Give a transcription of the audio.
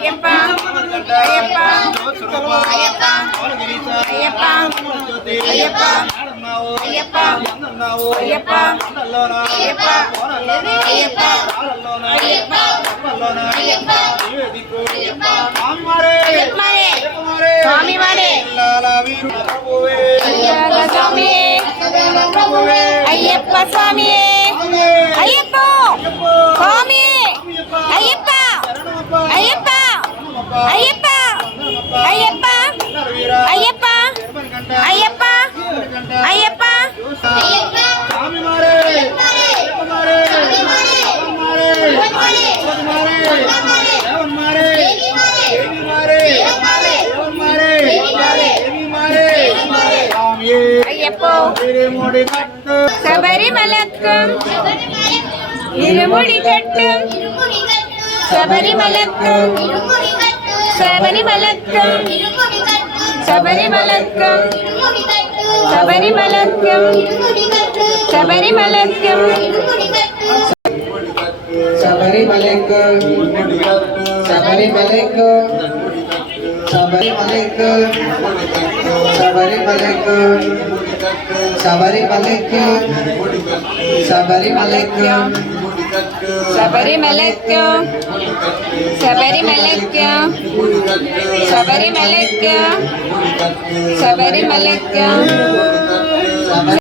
ஐயப்பா ஐயப்பா ஐயப்பா ஐயப்பா ஐயப்பா ஐயப்பா ஐயப்பா ஐயப்பா ஐயப்பா స్వామివారే స్వామియే అయ్యప్ప స్వామియే అయ్యప్ప స్వామియే అయ్యప్ప అయ్యప్ప అయ్యప్ప అయ్యప్ప అయ్యప్ప అయ్యప్ప అయ్యప్ప అయ్యప్పో శబరిమలక్కం ఇరుముడి కట్టం శబరిమలక్కం శబరిమలక్కం శబరిమలక్కం శబరిమలక్కం శబరిమలక్కం శబరిమలక్కం శబరిమలక్కం శబరిమలక్కం శబరిమలక్కం శబరిమలక్కం శబరిమలక్కం శబరిమలక్కం శబరిమలక్కం శబరిమలక్కం శబరిమలక్కం